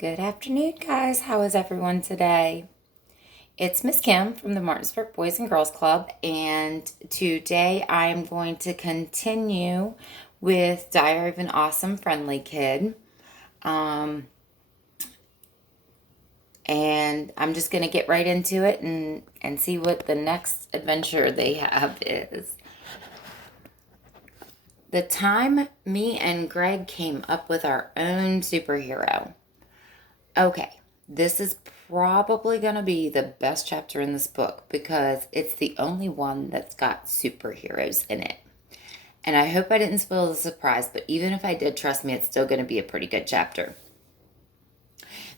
Good afternoon, guys. How is everyone today? It's Miss Kim from the Martinsburg Boys and Girls Club, and today I'm going to continue with Diary of an Awesome Friendly Kid. And I'm just going to get right into it and see what the next adventure they have is. The time me and Greg came up with our own superhero. Okay, this is probably going to be the best chapter in this book because it's the only one that's got superheroes in it. And I hope I didn't spoil the surprise, but even if I did, trust me, it's still going to be a pretty good chapter.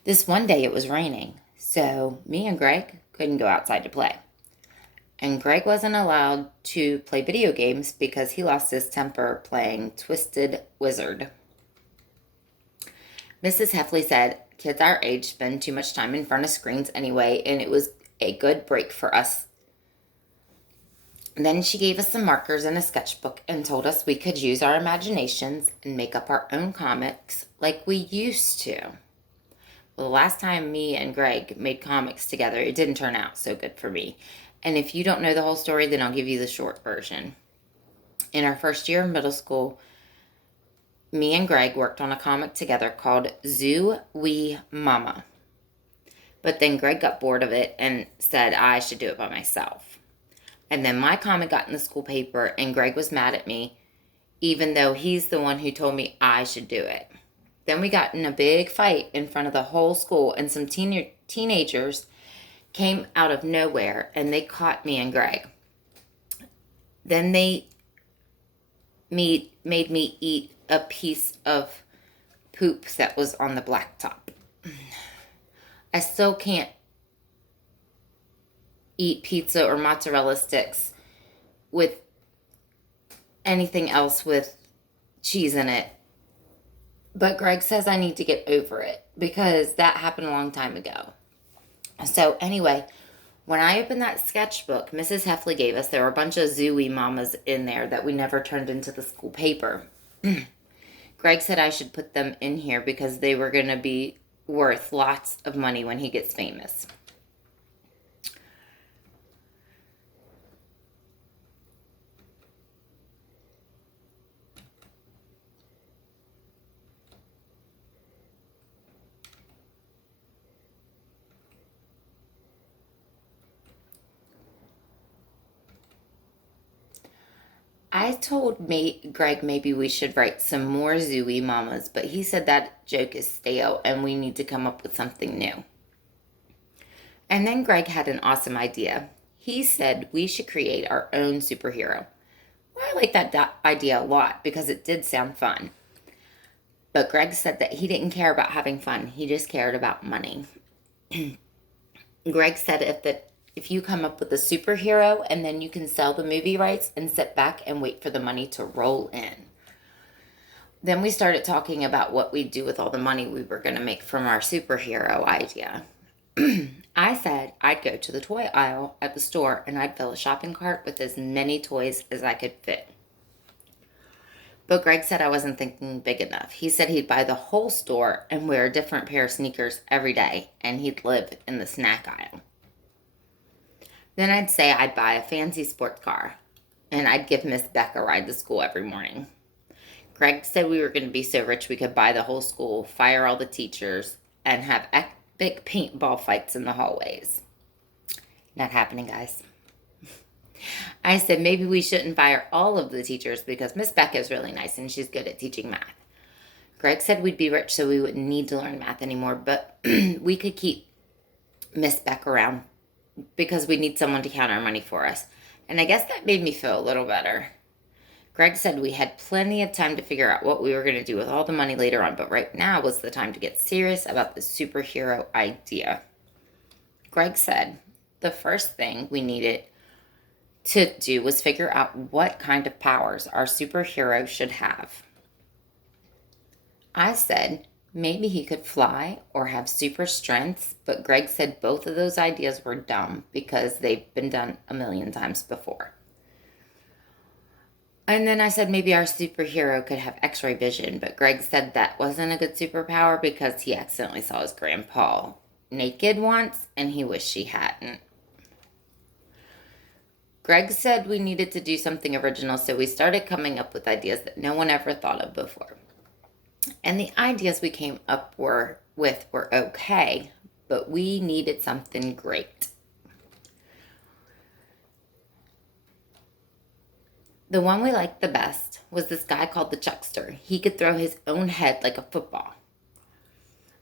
This one day it was raining, so me and Greg couldn't go outside to play. And Greg wasn't allowed to play video games because he lost his temper playing Twisted Wizard. Mrs. Heffley said, kids our age spend too much time in front of screens anyway, and it was a good break for us. Then she gave us some markers and a sketchbook and told us we could use our imaginations and make up our own comics like we used to. Well, the last time me and Greg made comics together, it didn't turn out so good for me. And if you don't know the whole story, then I'll give you the short version. In our first year of middle school, me and Greg worked on a comic together called Zoo Wee Mama. But then Greg got bored of it and said I should do it by myself. And then my comic got in the school paper and Greg was mad at me, even though he's the one who told me I should do it. Then we got in a big fight in front of the whole school, and some teenagers came out of nowhere and they caught me and Greg. Then they made me eat a piece of poop that was on the blacktop. I still can't eat pizza or mozzarella sticks with anything else with cheese in it. But Greg says I need to get over it because that happened a long time ago. So anyway, when I opened that sketchbook Mrs. Heffley gave us, there were a bunch of Zooey mamas in there that we never turned into the school paper. Greg said I should put them in here because they were going to be worth lots of money when he gets famous. I told Greg maybe we should write some more Zooey mamas, but he said that joke is stale and we need to come up with something new. And then Greg had an awesome idea. He said we should create our own superhero. Well, I like that idea a lot because it did sound fun. But Greg said that he didn't care about having fun. He just cared about money. Greg said if you come up with a superhero and then you can sell the movie rights and sit back and wait for the money to roll in. Then we started talking about what we'd do with all the money we were going to make from our superhero idea. I said I'd go to the toy aisle at the store and I'd fill a shopping cart with as many toys as I could fit. But Greg said I wasn't thinking big enough. He said he'd buy the whole store and wear a different pair of sneakers every day, and he'd live in the snack aisle. Then I'd say I'd buy a fancy sports car, and I'd give Miss Beck a ride to school every morning. Greg said we were going to be so rich we could buy the whole school, fire all the teachers, and have epic paintball fights in the hallways. Not happening, guys. I said maybe we shouldn't fire all of the teachers because Miss Beck is really nice and she's good at teaching math. Greg said we'd be rich so we wouldn't need to learn math anymore, but we could keep Miss Beck around because we need someone to count our money for us. And I guess that made me feel a little better. Greg said we had plenty of time to figure out what we were going to do with all the money later on, but right now was the time to get serious about the superhero idea. Greg said the first thing we needed to do was figure out what kind of powers our superhero should have. I said maybe he could fly or have super strengths, but Greg said both of those ideas were dumb because they've been done a million times before. And then I said maybe our superhero could have x-ray vision, but Greg said that wasn't a good superpower because he accidentally saw his grandpa naked once and he wished he hadn't. Greg said we needed to do something original, so we started coming up with ideas that no one ever thought of before. And the ideas we came up with were okay, but we needed something great. The one we liked the best was this guy called the Chuckster. He could throw his own head like a football.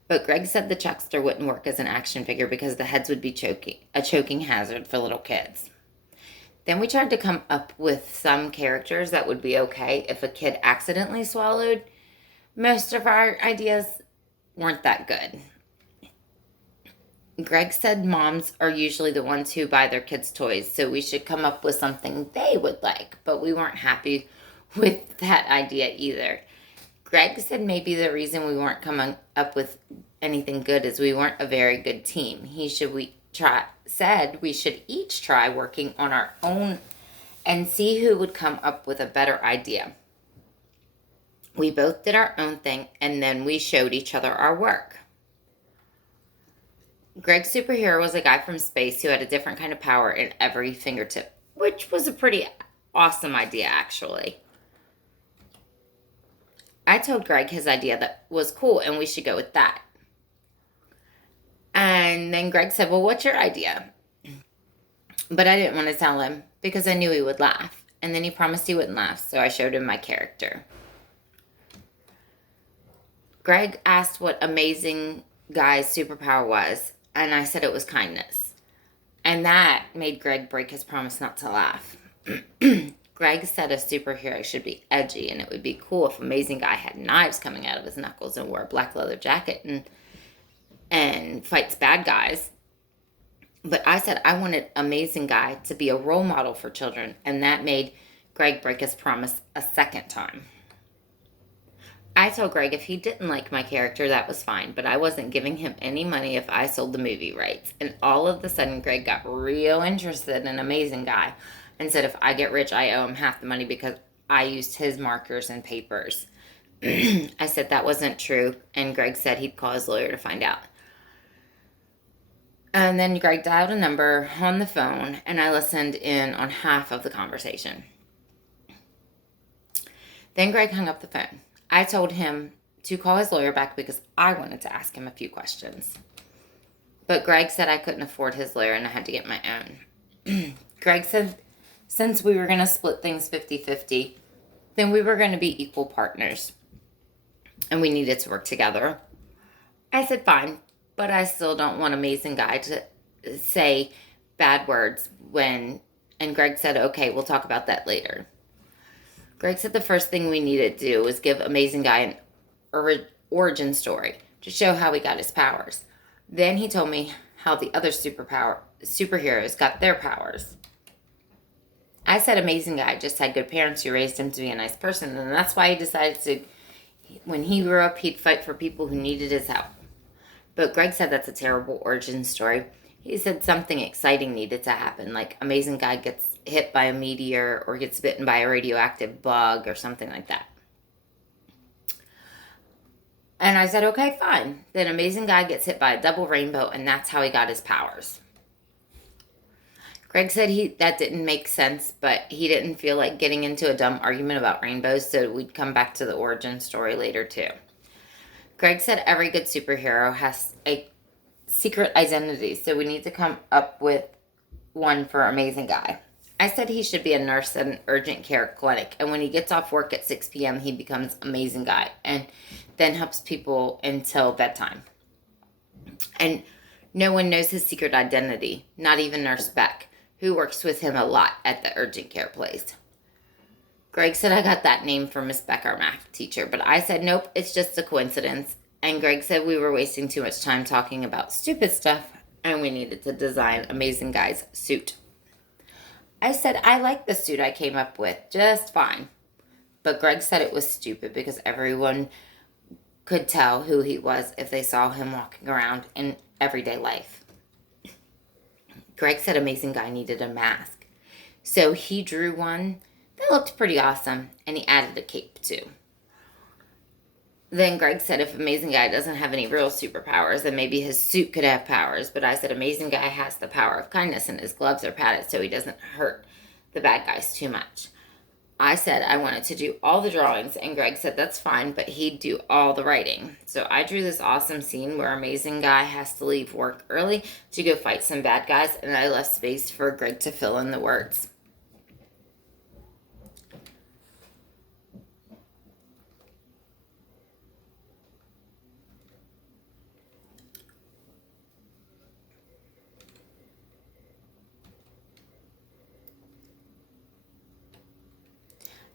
But Greg said the Chuckster wouldn't work as an action figure because the heads would be a choking hazard for little kids. Then we tried to come up with some characters that would be okay if a kid accidentally swallowed. Most of our ideas weren't that good. Greg said moms are usually the ones who buy their kids toys, so we should come up with something they would like, but we weren't happy with that idea either. Greg said maybe the reason we weren't coming up with anything good is we weren't a very good team. Said we should each try working on our own and see who would come up with a better idea. We both did our own thing and then we showed each other our work. Greg's superhero was a guy from space who had a different kind of power in every fingertip, which was a pretty awesome idea, actually. I told Greg his idea that was cool and we should go with that. And then Greg said, well, what's your idea? But I didn't want to tell him because I knew he would laugh. And then he promised he wouldn't laugh, so I showed him my character. Greg asked what amazing guy's superpower was, and I said it was kindness. And that made Greg break his promise not to laugh. Greg said a superhero should be edgy, and it would be cool if Amazing Guy had knives coming out of his knuckles and wore a black leather jacket and fights bad guys. But I said I wanted Amazing Guy to be a role model for children, and that made Greg break his promise a second time. I told Greg if he didn't like my character, that was fine, but I wasn't giving him any money if I sold the movie rights. And all of a sudden, Greg got real interested in Amazing Guy and said if I get rich, I owe him half the money because I used his markers and papers. I said that wasn't true, and Greg said he'd call his lawyer to find out. And then Greg dialed a number on the phone, and I listened in on half of the conversation. Then Greg hung up the phone. I told him to call his lawyer back because I wanted to ask him a few questions. But Greg said I couldn't afford his lawyer and I had to get my own. Greg said since we were going to split things 50-50, then we were going to be equal partners and we needed to work together. I said fine, but I still don't want Amazing Guy to say bad words and Greg said okay, we'll talk about that later. Greg said the first thing we needed to do was give Amazing Guy an origin story to show how he got his powers. Then he told me how the other superheroes got their powers. I said Amazing Guy just had good parents who raised him to be a nice person, and that's why he decided to, when he grew up, he'd fight for people who needed his help. But Greg said that's a terrible origin story. He said something exciting needed to happen, like Amazing Guy gets hit by a meteor or gets bitten by a radioactive bug or something like that. And I said, okay, fine. Then Amazing Guy gets hit by a double rainbow and that's how he got his powers. Greg said that didn't make sense, but he didn't feel like getting into a dumb argument about rainbows, so we'd come back to the origin story later too. Greg said every good superhero has a secret identity, so we need to come up with one for Amazing Guy. I said he should be a nurse at an urgent care clinic, and when he gets off work at 6 p.m., he becomes Amazing Guy and then helps people until bedtime. And no one knows his secret identity, not even Nurse Beck, who works with him a lot at the urgent care place. Greg said I got that name from Miss Beck, our math teacher, but I said nope, it's just a coincidence. And Greg said we were wasting too much time talking about stupid stuff, and we needed to design Amazing Guy's suit. I said I like the suit I came up with just fine. But Greg said it was stupid because everyone could tell who he was if they saw him walking around in everyday life. Greg said Amazing Guy needed a mask. So he drew one That looked pretty awesome, and he added a cape too. Then Greg said if Amazing Guy doesn't have any real superpowers, then maybe his suit could have powers. But I said Amazing Guy has the power of kindness, and his gloves are padded so he doesn't hurt the bad guys too much. I said I wanted to do all the drawings, and Greg said that's fine, but he'd do all the writing. So I drew this awesome scene where Amazing Guy has to leave work early to go fight some bad guys, and I left space for Greg to fill in the words.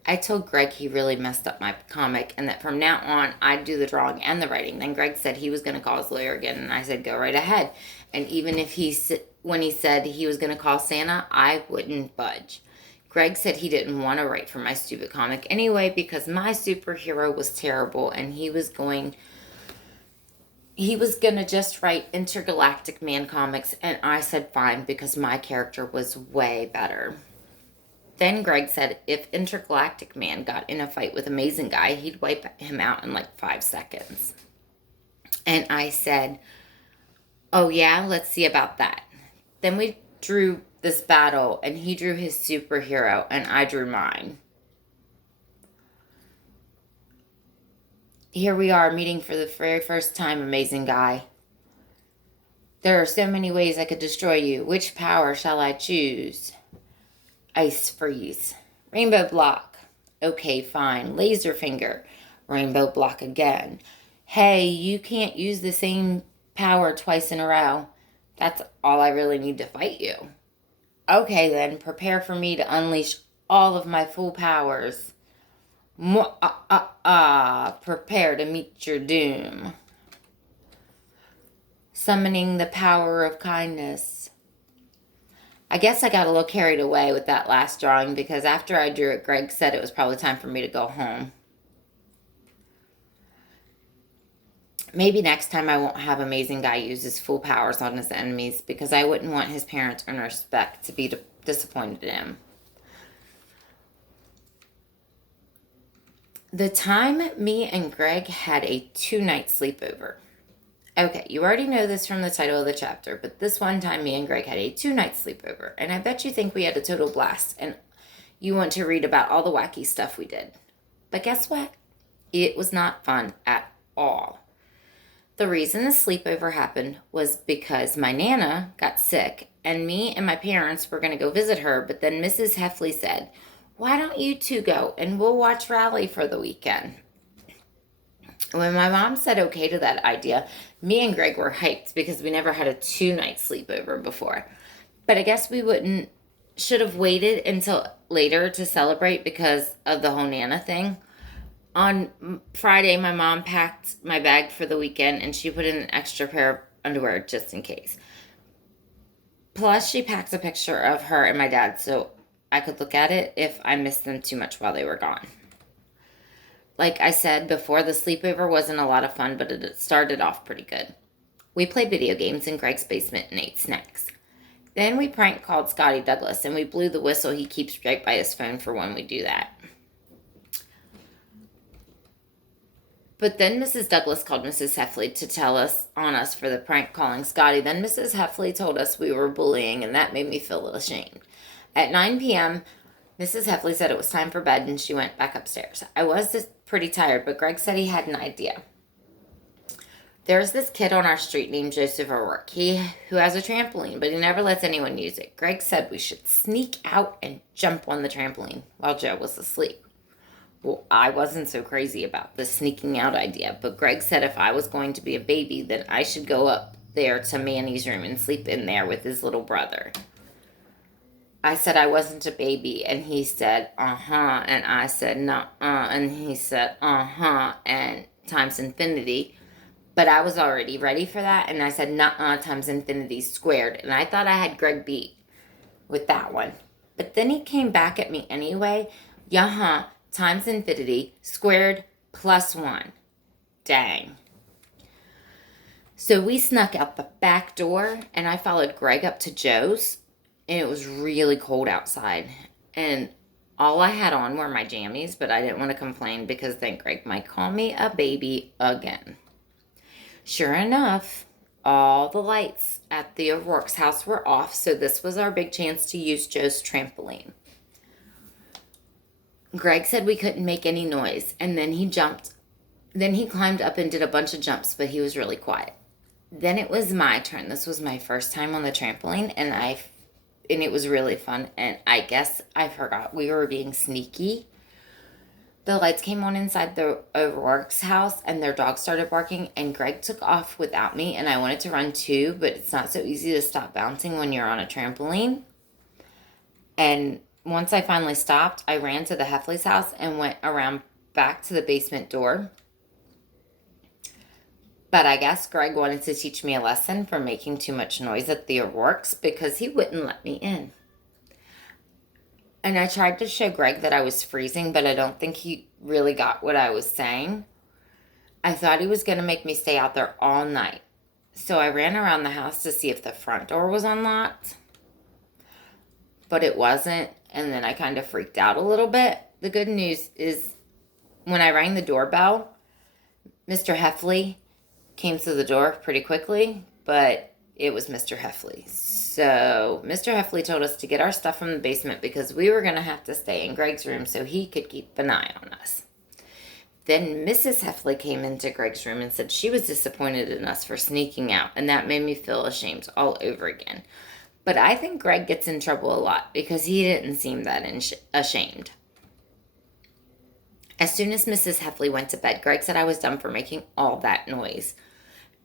I told Greg he really messed up my comic and that from now on I'd do the drawing and the writing. Then Greg said he was going to call his lawyer again, and I said go right ahead. And even if when he said he was going to call Santa, I wouldn't budge. Greg said he didn't want to write for my stupid comic anyway because my superhero was terrible, and he was going to just write Intergalactic Man comics, and I said fine because my character was way better. Then Greg said if Intergalactic Man got in a fight with Amazing Guy, he'd wipe him out in like 5 seconds. And I said, oh yeah, let's see about that. Then we drew this battle, and he drew his superhero, and I drew mine. Here we are meeting for the very first time, Amazing Guy. There are so many ways I could destroy you. Which power shall I choose? Ice freeze. Rainbow block. Okay, fine. Laser finger. Rainbow block again. Hey, you can't use the same power twice in a row. That's all I really need to fight you. Okay then, prepare for me to unleash all of my full powers. Prepare to meet your doom. Summoning the power of kindness. I guess I got a little carried away with that last drawing because after I drew it, Greg said it was probably time for me to go home. Maybe next time I won't have Amazing Guy use his full powers on his enemies because I wouldn't want his parents and respect to be disappointed in him. The time me and Greg had a 2-night sleepover. Okay, you already know this from the title of the chapter, but this one time me and Greg had a 2-night sleepover, and I bet you think we had a total blast, and you want to read about all the wacky stuff we did. But guess what? It was not fun at all. The reason the sleepover happened was because my Nana got sick, and me and my parents were going to go visit her, but then Mrs. Heffley said, why don't you two go, and we'll watch Raleigh for the weekend. When my mom said okay to that idea, me and Greg were hyped because we never had a 2-night sleepover before. But I guess we should have waited until later to celebrate because of the whole Nana thing. On Friday, my mom packed my bag for the weekend, and she put in an extra pair of underwear just in case. Plus, she packed a picture of her and my dad so I could look at it if I missed them too much while they were gone. Like I said before, the sleepover wasn't a lot of fun, but it started off pretty good. We played video games in Greg's basement and ate snacks. Then we prank called Scotty Douglas, and we blew the whistle he keeps right by his phone for when we do that. But then Mrs. Douglas called Mrs. Heffley to tell us on us for the prank calling Scotty. Then Mrs. Heffley told us we were bullying, and that made me feel a little ashamed. At 9 p.m., Mrs. Heffley said it was time for bed, and she went back upstairs. I was just pretty tired, but Greg said he had an idea. There's this kid on our street named Joseph O'Rourke. Who has a trampoline, but he never lets anyone use it. Greg said we should sneak out and jump on the trampoline while Joe was asleep. Well, I wasn't so crazy about the sneaking out idea, but Greg said if I was going to be a baby, then I should go up there to Manny's room and sleep in there with his little brother. I said I wasn't a baby, and he said, uh-huh, and I said, nuh-uh, and he said, uh-huh, and times infinity. But I was already ready for that, and I said, nuh-uh, times infinity squared, and I thought I had Greg beat with that one. But then he came back at me anyway, yeah, times infinity squared plus 1. Dang. So we snuck out the back door, and I followed Greg up to Joe's, and it was really cold outside. And All I had on were my jammies, but I didn't want to complain because then Greg might call me a baby again. Sure enough, all the lights at the O'Rourke's house were off, so this was our big chance to use Joe's trampoline. Greg said we couldn't make any noise, and then he jumped. Then he climbed up and did a bunch of jumps, but he was really quiet. Then it was my turn. This was my first time on the trampoline, and it was really fun, and I guess I forgot we were being sneaky. The lights came on inside the O'Rourke's house, and their dog started barking, and Greg took off without me, and I wanted to run too, but it's not so easy to stop bouncing when you're on a trampoline. And once I finally stopped, I ran to the Heffley's house and went around back to the basement door. But I guess Greg wanted to teach me a lesson for making too much noise at the O'Rourke's because he wouldn't let me in. And I tried to show Greg that I was freezing, but I don't think he really got what I was saying. I thought he was going to make me stay out there all night. So I ran around the house to see if the front door was unlocked. But it wasn't, and then I kind of freaked out a little bit. The good news is when I rang the doorbell, Mr. Heffley came through the door pretty quickly, but it was Mr. Heffley. So Mr. Heffley told us to get our stuff from the basement because we were going to have to stay in Greg's room so he could keep an eye on us. Then Mrs. Heffley came into Greg's room and said she was disappointed in us for sneaking out, and that made me feel ashamed all over again. But I think Greg gets in trouble a lot because he didn't seem that ashamed. As soon as Mrs. Heffley went to bed, Greg said I was dumb for making all that noise,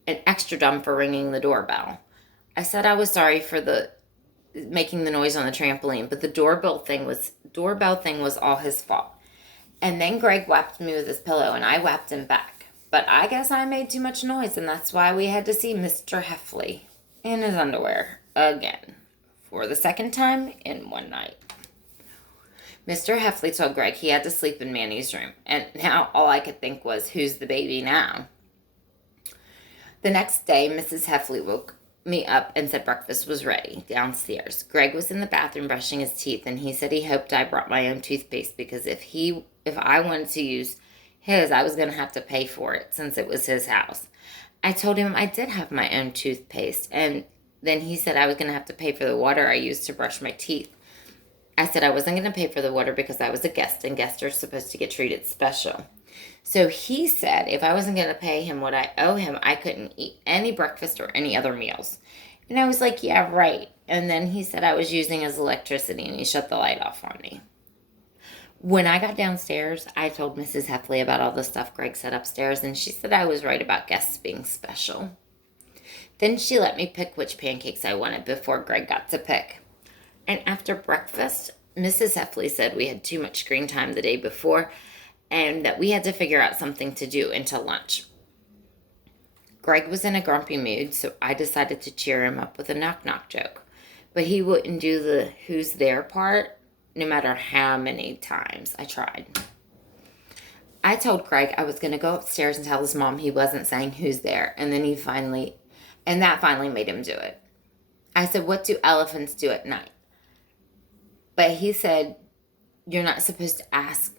and extra dumb for ringing the doorbell. I said I was sorry for making the noise on the trampoline, but the doorbell thing was all his fault. And then Greg whacked me with his pillow, and I whacked him back. But I guess I made too much noise, and that's why we had to see Mr. Heffley in his underwear again for the second time in one night. Mr. Heffley told Greg he had to sleep in Manny's room, and now all I could think was, who's the baby now? The next day, Mrs. Heffley woke me up and said breakfast was ready downstairs. Greg was in the bathroom brushing his teeth, and he said he hoped I brought my own toothpaste because if I wanted to use his, I was going to have to pay for it since it was his house. I told him I did have my own toothpaste, and then he said I was going to have to pay for the water I used to brush my teeth. I said I wasn't going to pay for the water because I was a guest, and guests are supposed to get treated special. So he said if I wasn't going to pay him what I owe him, I couldn't eat any breakfast or any other meals. And I was like, yeah, right. And then he said I was using his electricity, and he shut the light off on me. When I got downstairs, I told Mrs. Heffley about all the stuff Greg said upstairs, and she said I was right about guests being special. Then she let me pick which pancakes I wanted before Greg got to pick. And after breakfast, Mrs. Heffley said we had too much screen time the day before and that we had to figure out something to do until lunch. Greg was in a grumpy mood, so I decided to cheer him up with a knock-knock joke. But he wouldn't do the who's there part, no matter how many times I tried. I told Greg I was going to go upstairs and tell his mom he wasn't saying who's there, and that finally made him do it. I said, what do elephants do at night? But he said, you're not supposed to ask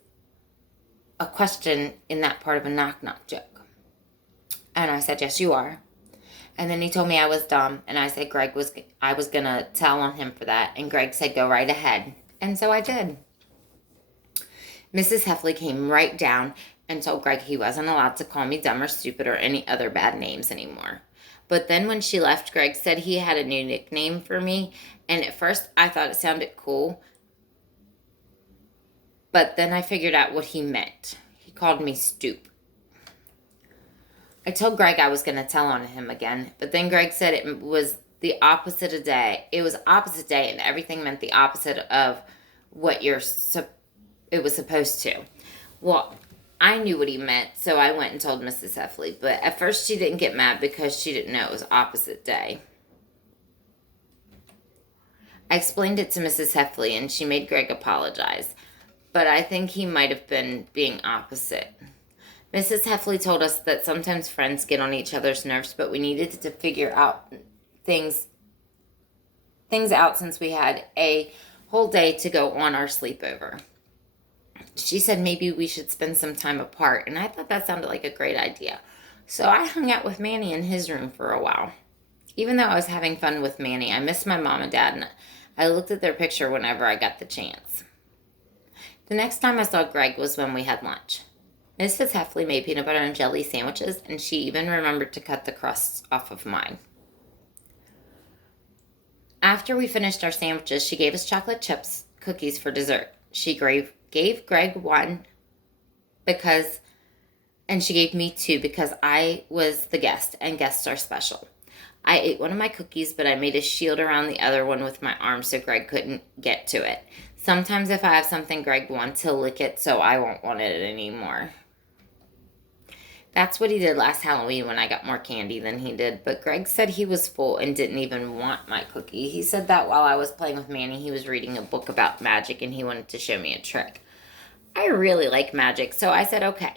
a question in that part of a knock-knock joke. And I said, yes, you are. And then he told me I was dumb, and I said I was going to tell on him for that, and Greg said, go right ahead. And so I did. Mrs. Heffley came right down and told Greg he wasn't allowed to call me dumb or stupid or any other bad names anymore. But then when she left, Greg said he had a new nickname for me, and at first I thought it sounded cool. But then I figured out what he meant. He called me Stoop. I told Greg I was going to tell on him again, but then Greg said it was the opposite of day. It was opposite day, and everything meant the opposite of what it was supposed to. Well, I knew what he meant, so I went and told Mrs. Heffley. But at first she didn't get mad because she didn't know it was opposite day. I explained it to Mrs. Heffley, and she made Greg apologize. But I think he might have been being opposite. Mrs. Heffley told us that sometimes friends get on each other's nerves, but we needed to figure out things out since we had a whole day to go on our sleepover. She said maybe we should spend some time apart, and I thought that sounded like a great idea. So I hung out with Manny in his room for a while. Even though I was having fun with Manny, I missed my mom and dad, and I looked at their picture whenever I got the chance. The next time I saw Greg was when we had lunch. Mrs. Heffley made peanut butter and jelly sandwiches, and she even remembered to cut the crusts off of mine. After we finished our sandwiches, she gave us chocolate chips cookies for dessert. She gave Greg one and she gave me two because I was the guest, and guests are special. I ate one of my cookies, but I made a shield around the other one with my arm so Greg couldn't get to it. Sometimes if I have something Greg wants, he'll lick it, so I won't want it anymore. That's what he did last Halloween when I got more candy than he did, but Greg said he was full and didn't even want my cookie. He said that while I was playing with Manny, he was reading a book about magic and he wanted to show me a trick. I really like magic, so I said okay.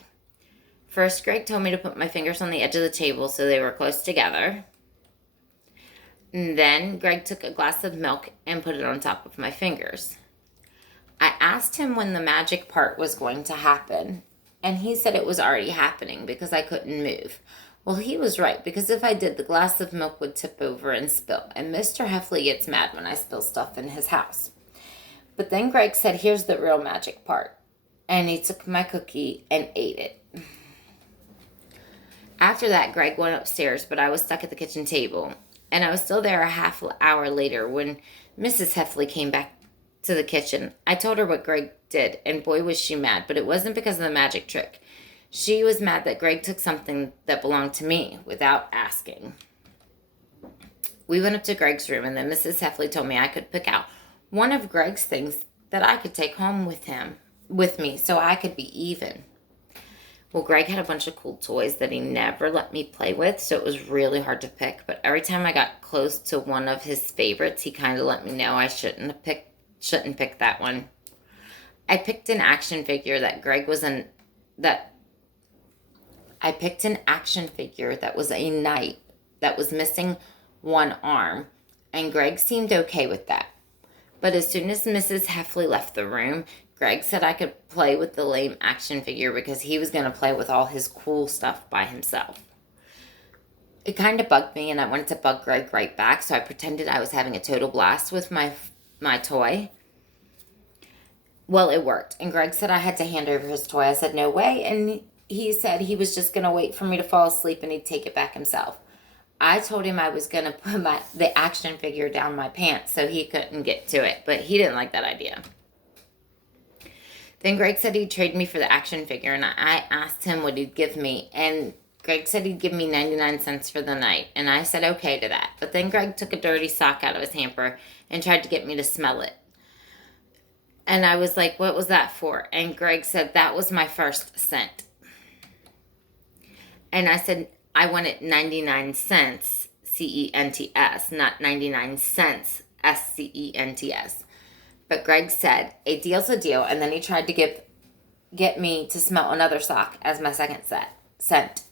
First, Greg told me to put my fingers on the edge of the table so they were close together. And then Greg took a glass of milk and put it on top of my fingers. I asked him when the magic part was going to happen, and he said it was already happening because I couldn't move. Well, he was right, because if I did, the glass of milk would tip over and spill, and Mr. Heffley gets mad when I spill stuff in his house. But then Greg said, here's the real magic part, and he took my cookie and ate it. After that, Greg went upstairs, but I was stuck at the kitchen table, and I was still there a half hour later when Mrs. Heffley came back to the kitchen. I told her what Greg did, and boy was she mad, but it wasn't because of the magic trick. She was mad that Greg took something that belonged to me without asking. We went up to Greg's room, and then Mrs. Heffley told me I could pick out one of Greg's things that I could take home with me, so I could be even. Well, Greg had a bunch of cool toys that he never let me play with, so it was really hard to pick, but every time I got close to one of his favorites, he kind of let me know I shouldn't pick that one. I picked an action figure that was a knight that was missing one arm, and Greg seemed okay with that. But as soon as Mrs. Heffley left the room, Greg said I could play with the lame action figure because he was going to play with all his cool stuff by himself. It kind of bugged me, and I wanted to bug Greg right back, so I pretended I was having a total blast with my toy. Well, it worked, and Greg said I had to hand over his toy. I said, no way, and he said he was just going to wait for me to fall asleep and he'd take it back himself. I told him I was going to put the action figure down my pants so he couldn't get to it, but he didn't like that idea. Then Greg said he'd trade me for the action figure, and I asked him what he'd give me, and Greg said he'd give me 99 cents for the night, and I said okay to that. But then Greg took a dirty sock out of his hamper and tried to get me to smell it. And I was like, what was that for? And Greg said that was my first scent. And I said I wanted 99 cents, C-E-N-T-S, not 99 cents, S-C-E-N-T-S. But Greg said, a deal's a deal, and then he tried to get me to smell another sock as my second scent.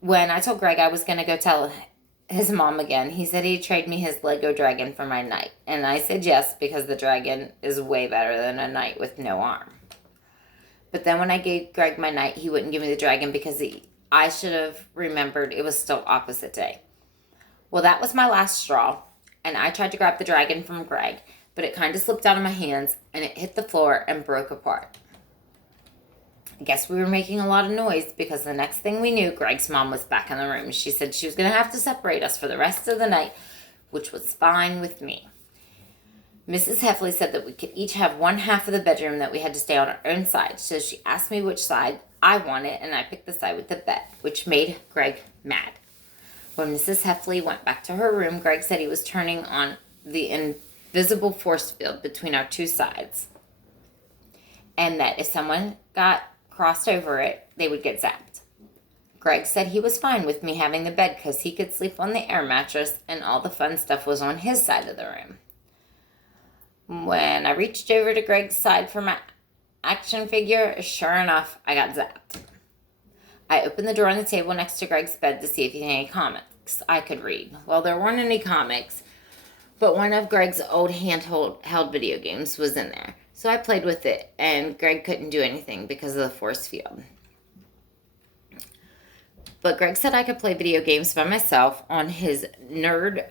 When I told Greg I was going to go tell his mom again, he said he'd trade me his Lego dragon for my knight. And I said yes, because the dragon is way better than a knight with no arm. But then when I gave Greg my knight, he wouldn't give me the dragon because I should have remembered it was still opposite day. Well, that was my last straw. And I tried to grab the dragon from Greg, but it kind of slipped out of my hands, and it hit the floor and broke apart. I guess we were making a lot of noise, because the next thing we knew, Greg's mom was back in the room. She said she was going to have to separate us for the rest of the night, which was fine with me. Mrs. Heffley said that we could each have one half of the bedroom, that we had to stay on our own side. So she asked me which side I wanted, and I picked the side with the bed, which made Greg mad. When Mrs. Heffley went back to her room, Greg said he was turning on the invisible force field between our two sides, and that if someone got crossed over it, they would get zapped. Greg said he was fine with me having the bed because he could sleep on the air mattress, and all the fun stuff was on his side of the room. When I reached over to Greg's side for my action figure, sure enough, I got zapped. I opened the drawer on the table next to Greg's bed to see if he had any comics I could read. Well, there weren't any comics, but one of Greg's old handheld video games was in there. So I played with it, and Greg couldn't do anything because of the force field. But Greg said I could play video games by myself on his nerd,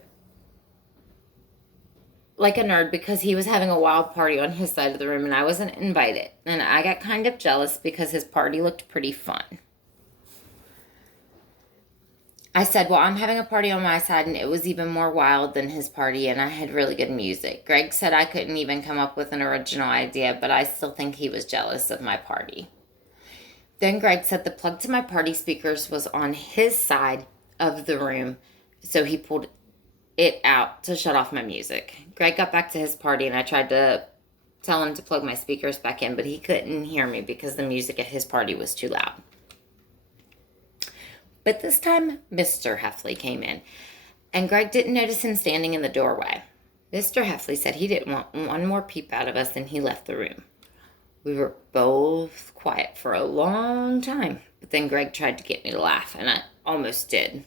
like a nerd, because he was having a wild party on his side of the room and I wasn't invited. And I got kind of jealous because his party looked pretty fun. I said, well, I'm having a party on my side and it was even more wild than his party and I had really good music. Greg said I couldn't even come up with an original idea, but I still think he was jealous of my party. Then Greg said the plug to my party speakers was on his side of the room, so he pulled it out to shut off my music. Greg got back to his party and I tried to tell him to plug my speakers back in, but he couldn't hear me because the music at his party was too loud. But this time, Mr. Heffley came in, and Greg didn't notice him standing in the doorway. Mr. Heffley said he didn't want one more peep out of us, and he left the room. We were both quiet for a long time, but then Greg tried to get me to laugh, and I almost did.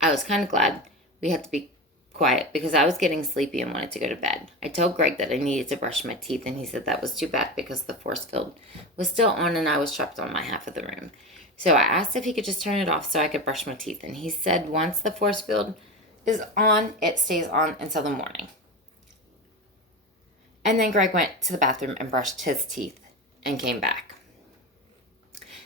I was kind of glad we had to be quiet because I was getting sleepy and wanted to go to bed. I told Greg that I needed to brush my teeth, and he said that was too bad because the force field was still on and I was trapped on my half of the room. So I asked if he could just turn it off so I could brush my teeth, and he said once the force field is on, it stays on until the morning. And then Greg went to the bathroom and brushed his teeth and came back.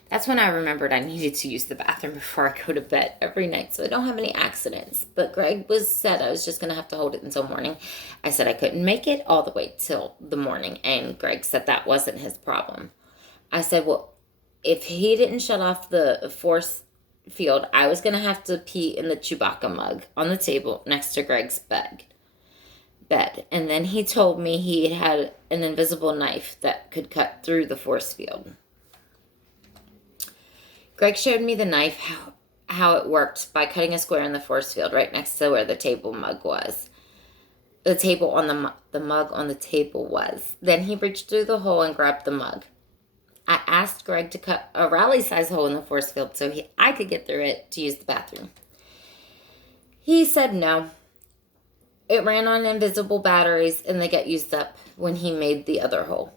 That's when I remembered I needed to use the bathroom before I go to bed every night so I don't have any accidents. But Greg said I was just going to have to hold it until morning. I said I couldn't make it all the way till the morning, and Greg said that wasn't his problem. I said, well, if he didn't shut off the force field, I was going to have to pee in the Chewbacca mug on the table next to Greg's bed. And then he told me he had an invisible knife that could cut through the force field. Greg showed me the knife, how it worked by cutting a square in the force field right next to where the table mug was. The table on the mug on the table was. Then he reached through the hole and grabbed the mug. I asked Greg to cut a rally-size hole in the force field so I could get through it to use the bathroom. He said no. It ran on invisible batteries and they get used up when he made the other hole.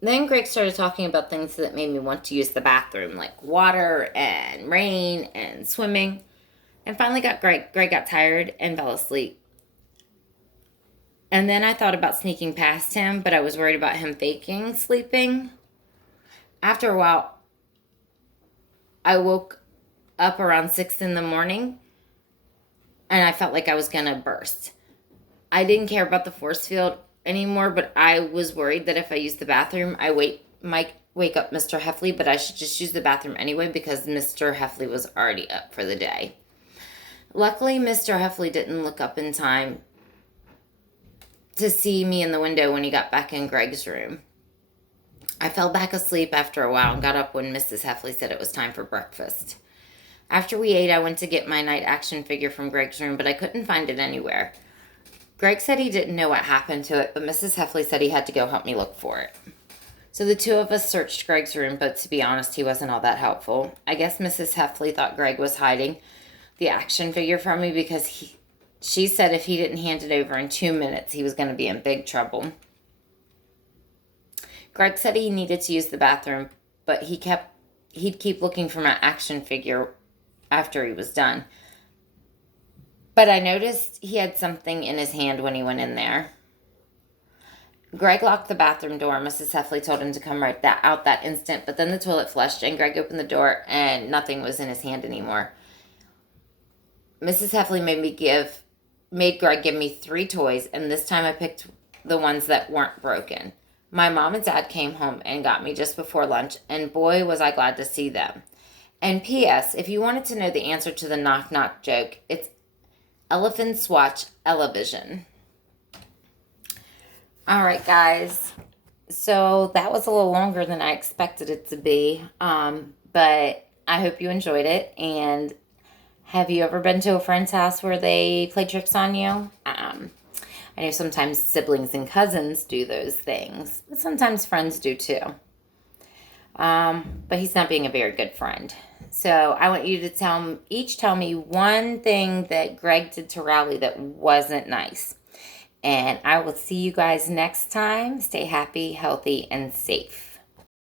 Then Greg started talking about things that made me want to use the bathroom, like water and rain and swimming. And finally Greg got tired and fell asleep. And then I thought about sneaking past him, but I was worried about him faking sleeping. After a while, I woke up around 6 in the morning, and I felt like I was going to burst. I didn't care about the force field anymore, but I was worried that if I used the bathroom, I might wake up Mr. Heffley, but I should just use the bathroom anyway because Mr. Heffley was already up for the day. Luckily, Mr. Heffley didn't look up in time to see me in the window when he got back in Greg's room. I fell back asleep after a while and got up when Mrs. Heffley said it was time for breakfast. After we ate, I went to get my night action figure from Greg's room, but I couldn't find it anywhere. Greg said he didn't know what happened to it, but Mrs. Heffley said he had to go help me look for it. So the two of us searched Greg's room, but to be honest, he wasn't all that helpful. I guess Mrs. Heffley thought Greg was hiding the action figure from me because she said if he didn't hand it over in 2 minutes, he was going to be in big trouble. Greg said he needed to use the bathroom, but he'd keep looking for my action figure after he was done. But I noticed he had something in his hand when he went in there. Greg locked the bathroom door. Mrs. Heffley told him to come out that instant, but then the toilet flushed and Greg opened the door and nothing was in his hand anymore. Mrs. Heffley made Greg give me 3 toys, and this time I picked the ones that weren't broken. My mom and dad came home and got me just before lunch, and boy, was I glad to see them. And P.S., if you wanted to know the answer to the knock-knock joke, it's Elephants Watch Elevision. All right, guys. So that was a little longer than I expected it to be, but I hope you enjoyed it. And have you ever been to a friend's house where they play tricks on you? I know sometimes siblings and cousins do those things, but sometimes friends do too. But he's not being a very good friend. So I want you to each tell me one thing that Greg did to Rowley that wasn't nice. And I will see you guys next time. Stay happy, healthy, and safe.